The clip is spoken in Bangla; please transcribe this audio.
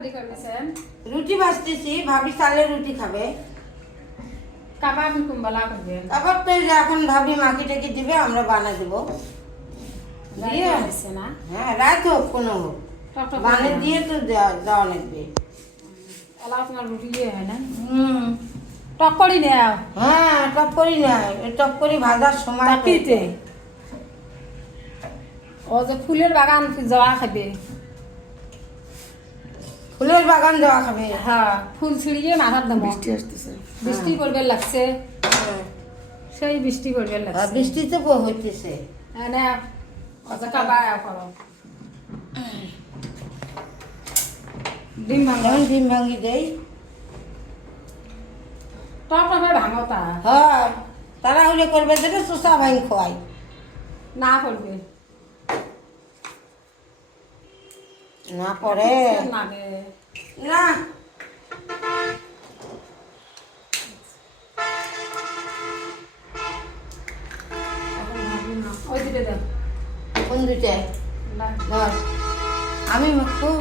রুটি ভাজতেছি, ভাবি চালের রুটি খাবে। কাবাব কুম্বালা করবে। কাবাব তো এখন ভাবি মাখি টাকি দিবে, আমরা বানা দেবো। দিয়ে না হ্যাঁ, রাত হোক কোনো হোক, বানিয়ে দিয়ে তো দেওয়া লাগবে। এলাও তোমার রুটি দিয়ে হয় না? টক করি নাও। হ্যাঁ, টক করি না, টক করি ভাজার সময় কিতে ও যে ফুলের বাগান যাওয়া খাবে। ফুলের বাগান যাওয়া খাবে। হ্যাঁ, ফুল ছিঁড়িয়ে মাথার দাম। বৃষ্টি আসতেছে, বৃষ্টি করবে লাগছে। সেই বৃষ্টি করবে লাগছে। বৃষ্টি তো হইতেছে। না অত কাবাব করো। ডিম ভাঙা, ডিম ভাঙি দেই। টক টকে ভাঙতা। হ্যাঁ, তারা হলে করবে যেটা চোষা ভাঙি খোয়াই না করবে না পরে লাগে না। ওই দিকে দাও। কোন দুটায়? না ধর, আমি খুব